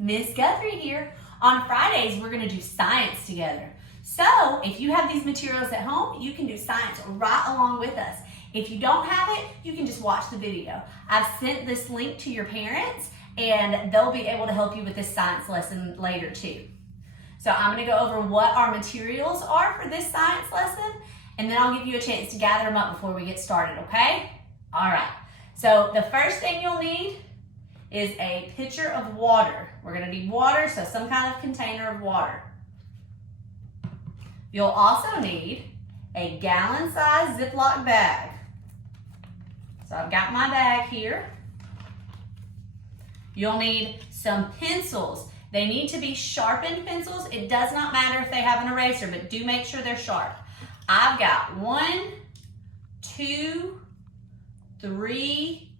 Miss Guthrie here. On Fridays, we're going to do science together. So if you have these materials at home, you can do science right along with us. If you don't have it, you can just watch the video. I've sent this link to your parents and they'll be able to help you with this science lesson later too. So I'm going to go over what our materials are for this science lesson, and then I'll give you a chance to gather them up before we get started, okay? All right. So the first thing you'll need is a pitcher of water. We're going to need water, so some kind of container of water. You'll also need a gallon-sized Ziploc bag. So I've got my bag here. You'll need some pencils. They need to be sharpened pencils. It does not matter if they have an eraser, but do make sure they're sharp. I've got 1, 2, 3,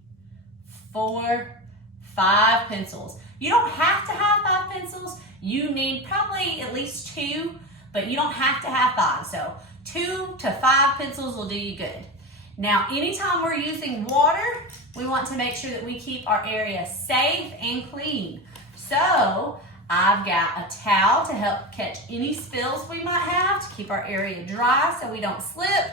4, 5 pencils. You don't have to have 5 pencils. You need probably at least 2, but you don't have to have 5. So 2 to 5 pencils will do you good. Now, anytime we're using water, we want to make sure that we keep our area safe and clean. So I've got a towel to help catch any spills we might have to keep our area dry so we don't slip.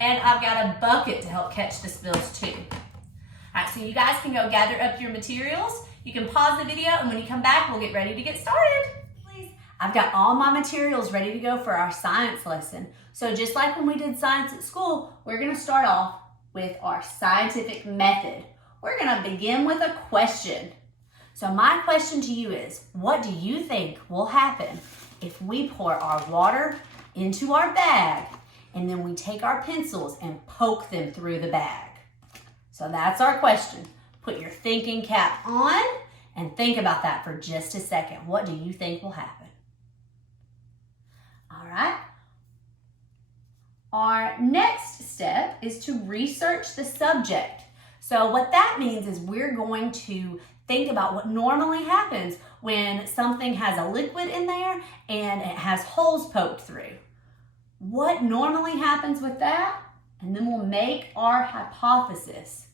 And I've got a bucket to help catch the spills too. All right, so you guys can go gather up your materials. You can pause the video, and when you come back, we'll get ready to get started. I've got all my materials ready to go for our science lesson. So just like when we did science at school, we're gonna start off with our scientific method. We're gonna begin with a question. So my question to you is, what do you think will happen if we pour our water into our bag and then we take our pencils and poke them through the bag? So that's our question. Put your thinking cap on and think about that for just a second. What do you think will happen? All right. Our next step is to research the subject. So what that means is we're going to think about what normally happens when something has a liquid in there and it has holes poked through. What normally happens with that? And then we'll make our hypothesis.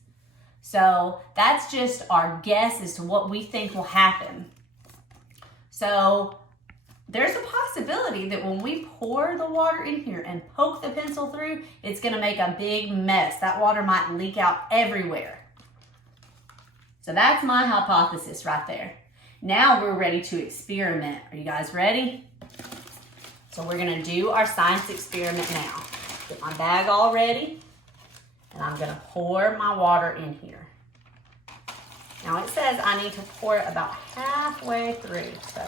So that's just our guess as to what we think will happen. So there's a possibility that when we pour the water in here and poke the pencil through, it's gonna make a big mess. That water might leak out everywhere. So that's my hypothesis right there. Now we're ready to experiment. Are you guys ready? So we're gonna do our science experiment now. Get my bag all ready, and I'm gonna pour my water in here. Now it says I need to pour it about halfway through, so.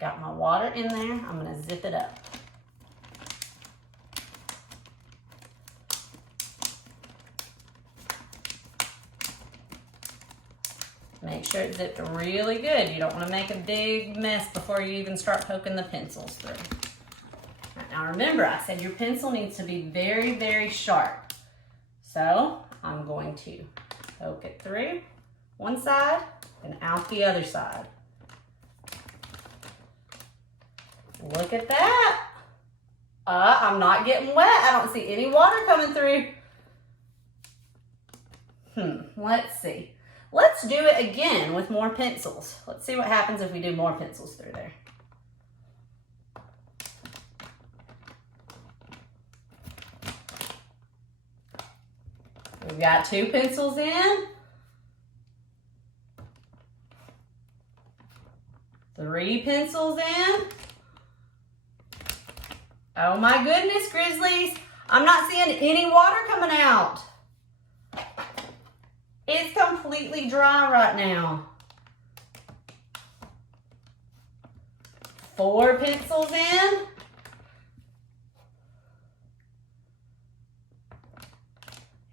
Got my water in there. I'm going to zip it up. Make sure it's zipped really good. You don't want to make a big mess before you even start poking the pencils through. Right, now remember, I said your pencil needs to be very, very sharp. So I'm going to poke it through one side and out the other side. Look at that. I'm not getting wet. I don't see any water coming through. Let's see. Let's do it again with more pencils. Let's see what happens if we do more pencils through there. We've got 2 pencils in. 3 pencils in. Oh my goodness, Grizzlies. I'm not seeing any water coming out. It's completely dry right now. 4 pencils in.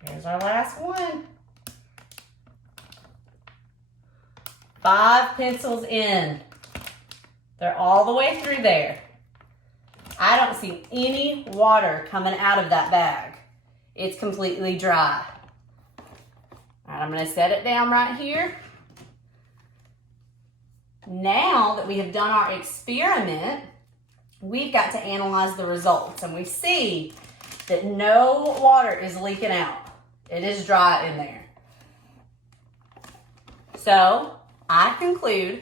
Here's our last one. 5 pencils in. They're all the way through there. I don't see any water coming out of that bag. It's completely dry. All right, I'm going to set it down right here. Now that we have done our experiment, we've got to analyze the results, and we see that no water is leaking out. It is dry in there. So I conclude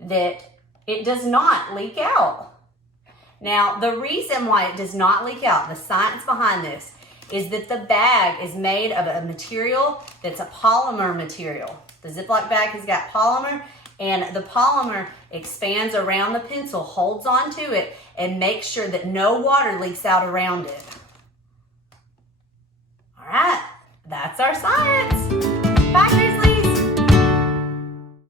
that it does not leak out. Now, the reason why it does not leak out, the science behind this, is that the bag is made of a material that's a polymer material. The Ziploc bag has got polymer, and the polymer expands around the pencil, holds onto it, and makes sure that no water leaks out around it. All right, that's our science.